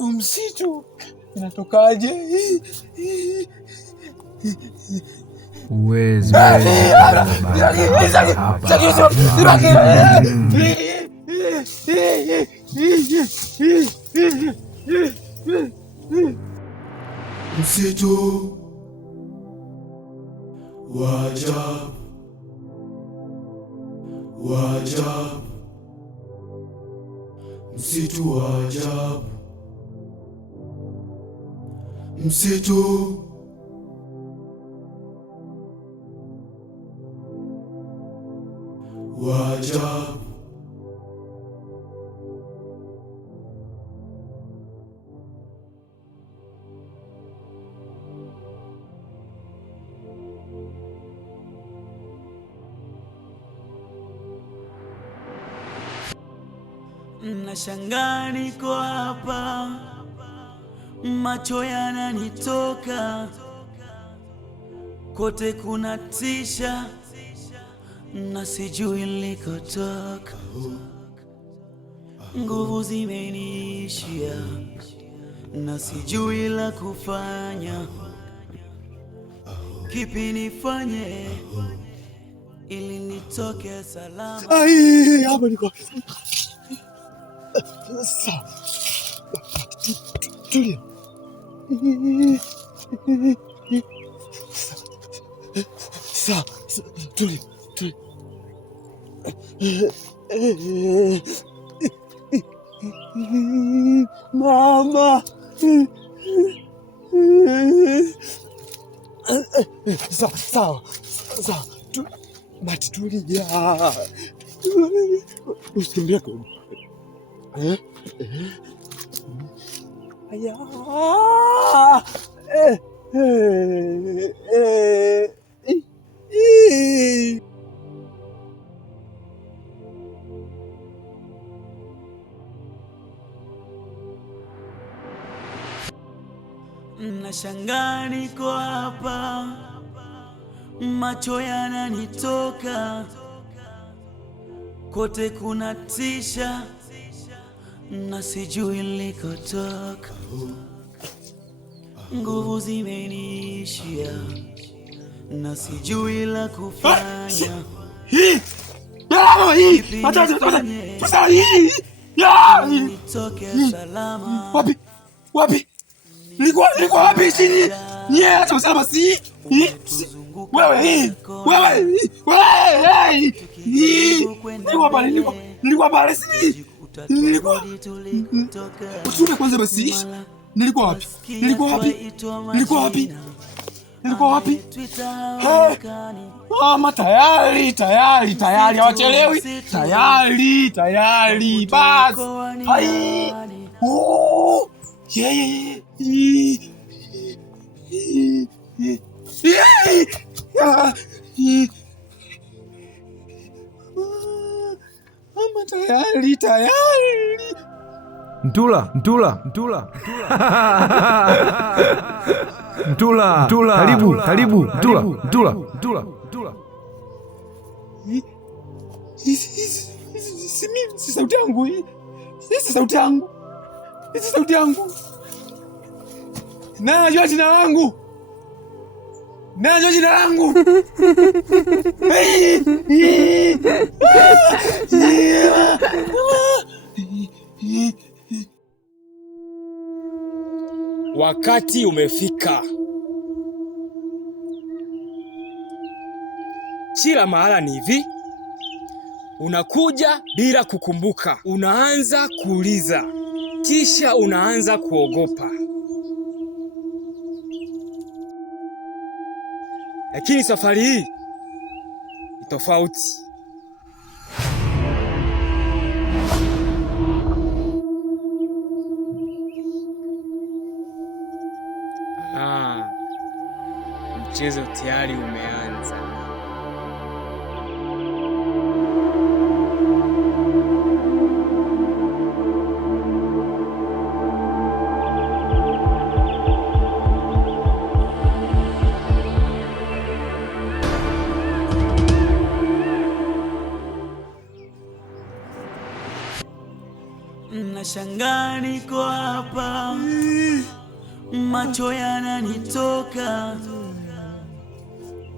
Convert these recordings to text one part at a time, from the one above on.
Msitu inatokaje? Uwezi msitu wa ajabu, wa ajabu, msitu wa ajabu, msitu wa ajabu. Nashangaa niko hapa, macho yananitoka, kote kuna tisha na sijui nilikotoka, nguvu zimeniishia na sijui la kufanya, kipi nifanye ili nitoke salama? Ai, hapa niko. Tulia. Tulia. Mama. Sawa. Mati, tulia. Usikimbie kwa. Aya. Nashangaa niko hapa, macho yananitoka, kote kuna tisha na sijui nilikotoka, nguvu zimeniishia na sijui la kufanya. Nitoke salama. Wapi? Nilikuwa wapi chini? Nie, acha usalama si. Wewe. Nilikuwa pale si. Usume kwanza basi. Nilikuwa wapi? Mama, tayari. Hawachelewi. Tayari. Bas. Hai. Oh. Yeah. Mama, tayari. Ntula. Karibu. Ntula. Si sauti yangu hii. Si sauti yangu. Najua jina langu. Wakati umefika. Kila mahala ni hivi. Unakuja bila kukumbuka. Unaanza kuuliza. Kisha unaanza kuogopa. Lakini safari hii ni tofauti. Mchezo tayari umeanza. nashangaa niko hapa, macho yananitoka,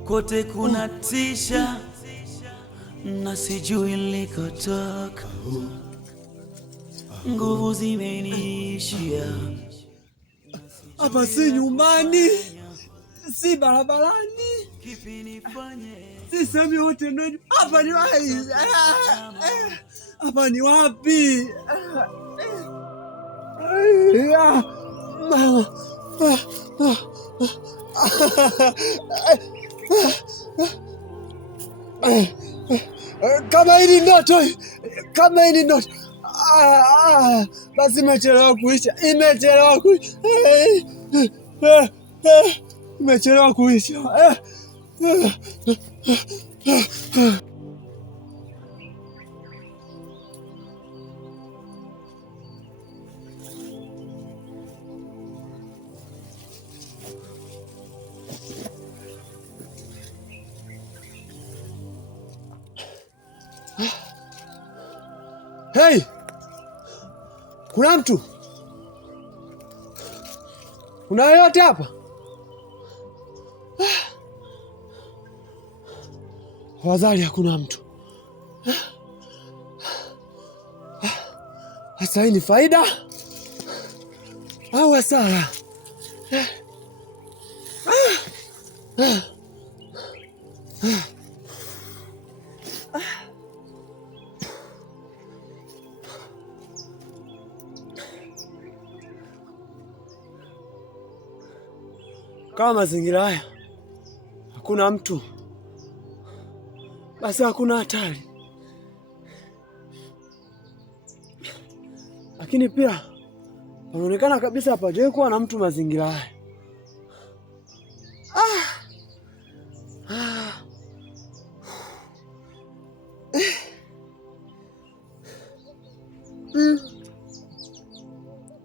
kote kuna tisha na sijui nilikotoka, nguvu zimenishia. Hapa si nyumbani, si barabarani, si sehemu yote ndani. Hapa ni wapi? Hapa ni wapi? Kama hii ni ndoto, kama hii ni ndoto, basi imechelewa kuisha, imechelewa kuisha, imechelewa kuisha. Hey! Kuna mtu? Kuna yote hapa? Wazali hakuna mtu. Sasa hii ni faida au hasara? Kama mazingira haya hakuna mtu, basi hakuna hatari. Lakini pia panaonekana kabisa hapajawahi kuwa na mtu mazingira haya.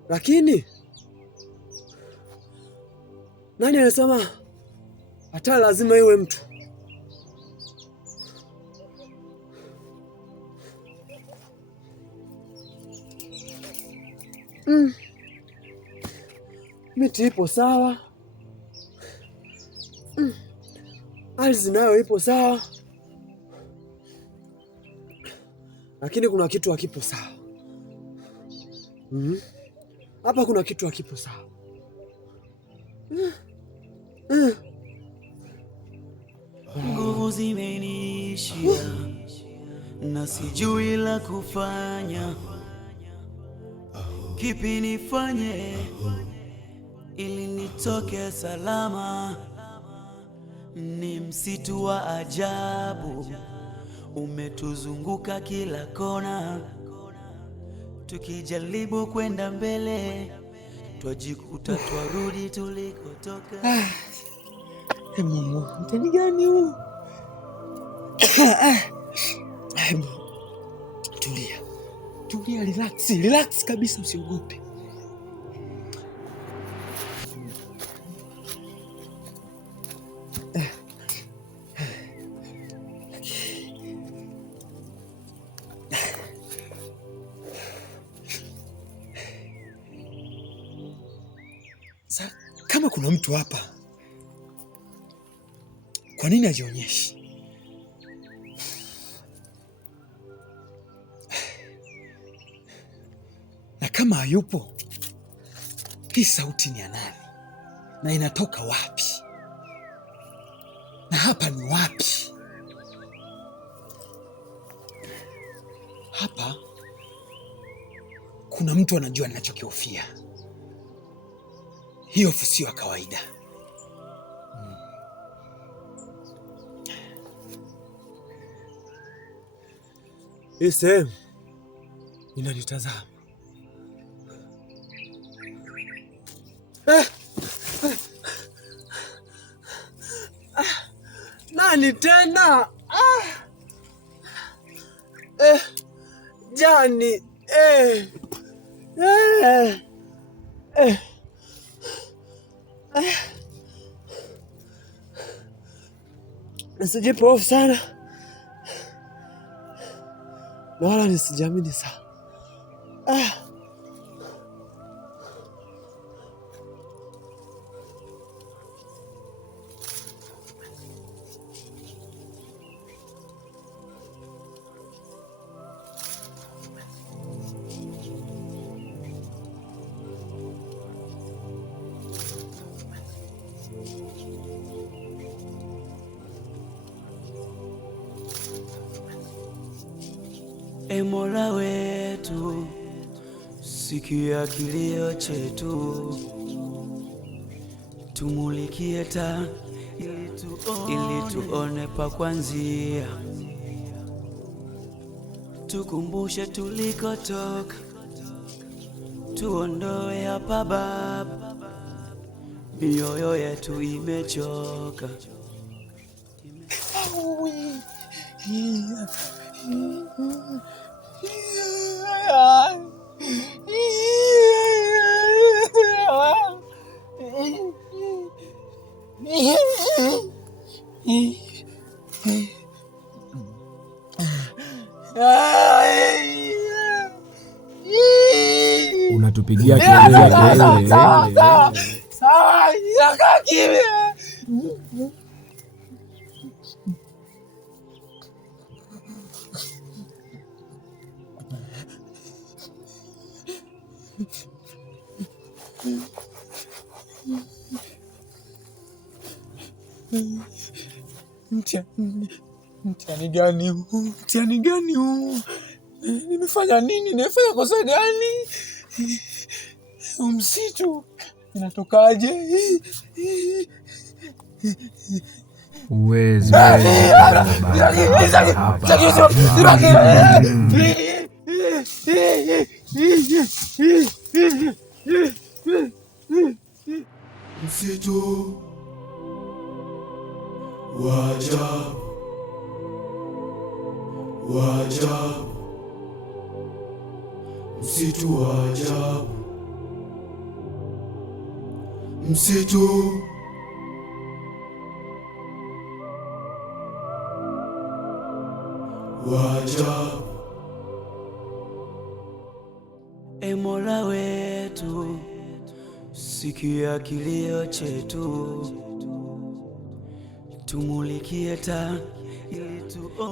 Lakini nani anasema hata lazima iwe mtu? Miti ipo sawa, ardhi nayo ipo sawa, lakini kuna kitu hakipo sawa. Hapa kuna kitu hakipo sawa. Nguvu zimenishia na sijui la kufanya, kipi nifanye ili nitoke salama? Ni msitu wa ajabu umetuzunguka kila kona, tukijaribu kwenda mbele twajikuta twarudi tulikotoka. Mungu, mtani gani huu? Tulia. Tulia, relax kabisa, usiogope. Sasa kama kuna mtu hapa, kwa nini hajionyeshi? Na kama hayupo, hii sauti ni ya nani na inatoka wapi? Na hapa ni wapi? Hapa kuna mtu anajua ninachokihofia. Hii hofu sio ya kawaida. Hii sehemu inanitazama. Nani tena? Jani. Nisijipe hofu sana na wala nisijamini sana. Mola wetu, sikia kilio chetu, tumulikie taa ili tuone pa kuanzia, tukumbushe tulikotoka, tuondoe hapa Baba, mioyo yetu imechoka. Unatupigia kelele. Sawa, nakaa kimya. Mtihani gani huu? Mtihani gani huu? Nimefanya nini? Nimefanya kosa gani? Msitu inatokaje? Uwezi. Msitu wa ajabu, wa ajabu, msitu wa ajabu, msitu wa ajabu. Mola wetu, sikia kilio chetu, tumulikie taa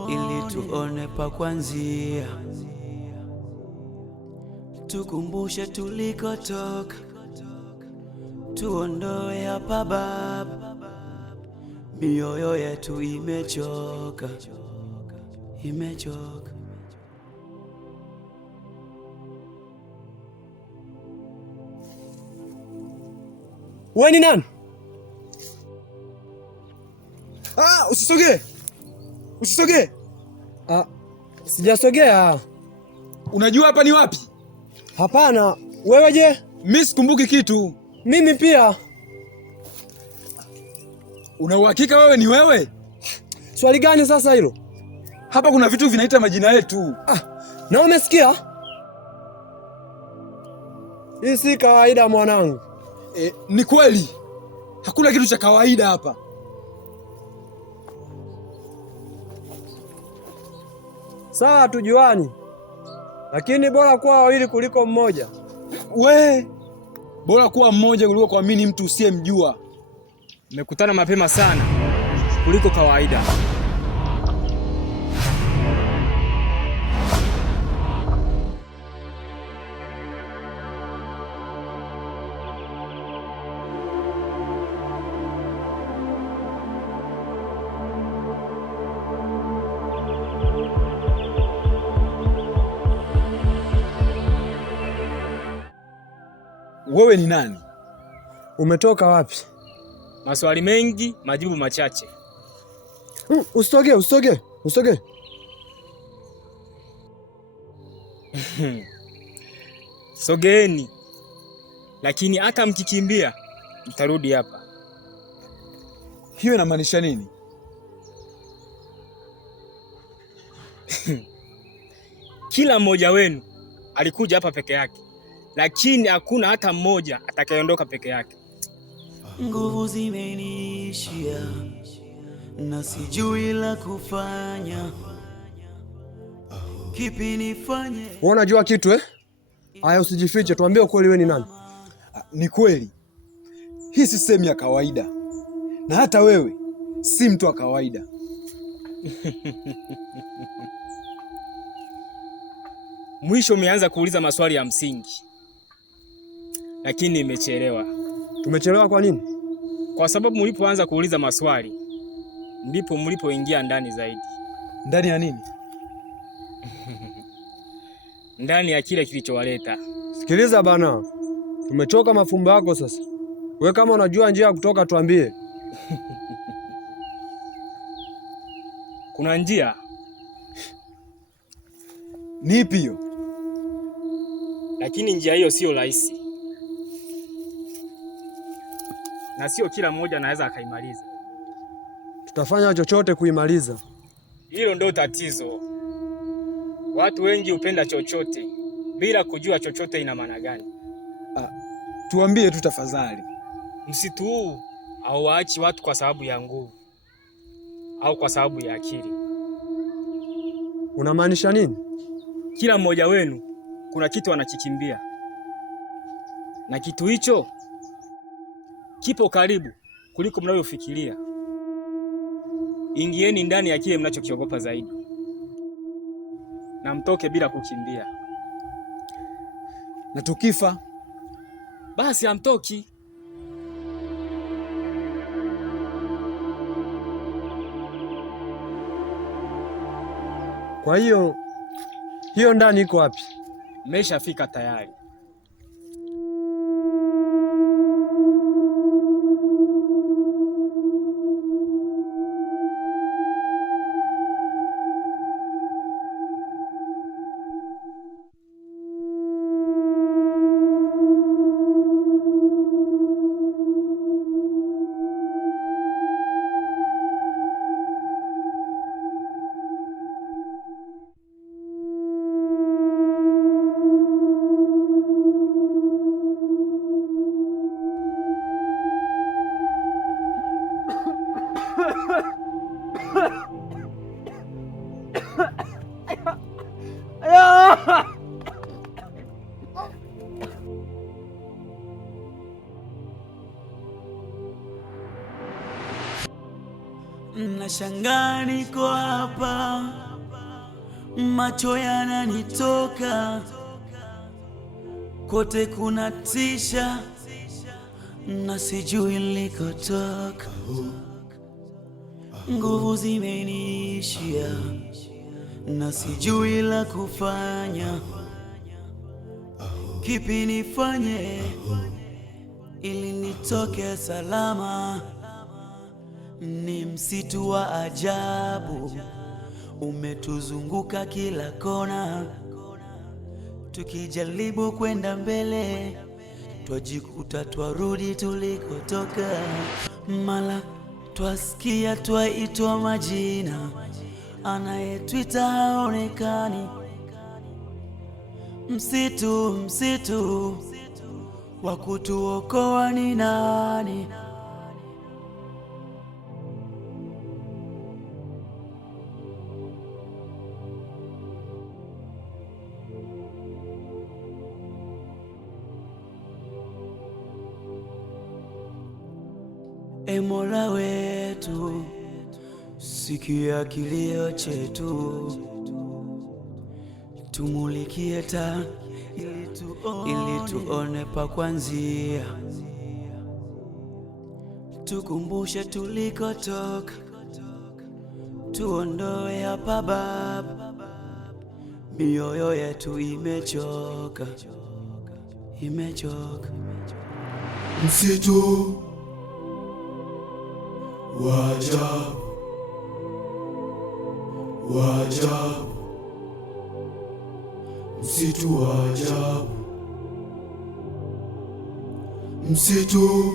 ili tuone pa kuanzia, tukumbushe tulikotoka, tuondoe hapa Baba, mioyo yetu imechoka, imechoka. Wewe ni nani? Usisogee. Usisogee. Sijasogea. Unajua hapa ni wapi? Hapana. Wewe je? Mimi sikumbuki kitu. Mimi pia. Una uhakika wewe ni wewe? Swali gani sasa hilo? Hapa kuna vitu vinaita majina yetu. Na umesikia? Hii si kawaida mwanangu. Ni kweli. Hakuna kitu cha kawaida hapa. Sawa tujuani. Lakini bora kuwa wawili kuliko mmoja. Bora kuwa mmoja kuliko kuamini mtu usiyemjua. Mmekutana mapema sana kuliko kawaida. Wewe ni nani? Umetoka wapi? Maswali mengi, majibu machache. Usitoge. Sogeeni. Lakini hata mkikimbia, mtarudi hapa. Hiyo inamaanisha nini? Kila mmoja wenu alikuja hapa peke yake, lakini hakuna hata mmoja atakayeondoka peke yake. Nguvu zimenishia na sijui la kufanya, kipi nifanye? Wewe unajua kitu eh? Haya, usijifiche, tuambie ukweli, wewe ni nani? Ni kweli. Hii si sehemu ya kawaida. Na hata wewe si mtu wa kawaida. Mwisho umeanza kuuliza maswali ya msingi, lakini imechelewa. Tumechelewa kwa nini? Kwa sababu mlipoanza kuuliza maswali ndipo mlipoingia ndani zaidi. Ndani ya nini? ndani ya kile kilichowaleta. Sikiliza bana, tumechoka mafumbo yako sasa. We kama unajua njia ya kutoka tuambie. Kuna njia. Ni ipi hiyo? Lakini njia hiyo sio rahisi, na sio kila mmoja anaweza akaimaliza. Tutafanya chochote kuimaliza. Hilo ndio tatizo. Watu wengi hupenda chochote bila kujua chochote ina maana gani. Tuambie tu tafadhali. Msitu huu hauwaachi watu kwa sababu ya nguvu au kwa sababu ya akili. Unamaanisha nini? Kila mmoja wenu kuna kitu anakikimbia, na kitu hicho kipo karibu kuliko mnavyofikiria. Ingieni ndani ya kile mnachokiogopa zaidi na mtoke bila kukimbia. Na tukifa basi hamtoki. Kwa hiyo ndani iko wapi? Mmeshafika tayari. Nashangaa niko hapa, macho yananitoka, kote kuna tisha na sijui nilikotoka. Nguvu zimenishia na sijui la kufanya. Kipi nifanye ili nitoke salama? Ni msitu wa ajabu umetuzunguka kila kona. Tukijaribu kwenda mbele twajikuta twarudi tulikotoka. Mala twasikia twaitwa majina, anayetwita haonekani. Msitu, msitu, wa kutuokoa ni nani? E Mola wetu, sikia kilio chetu, tumulikie taa ili tuone pa kuanzia, tukumbushe tulikotoka, tuondoe hapa Baba, mioyo yetu imechoka, imechoka. Msitu wa ajabu, wa ajabu, msitu wa ajabu, msitu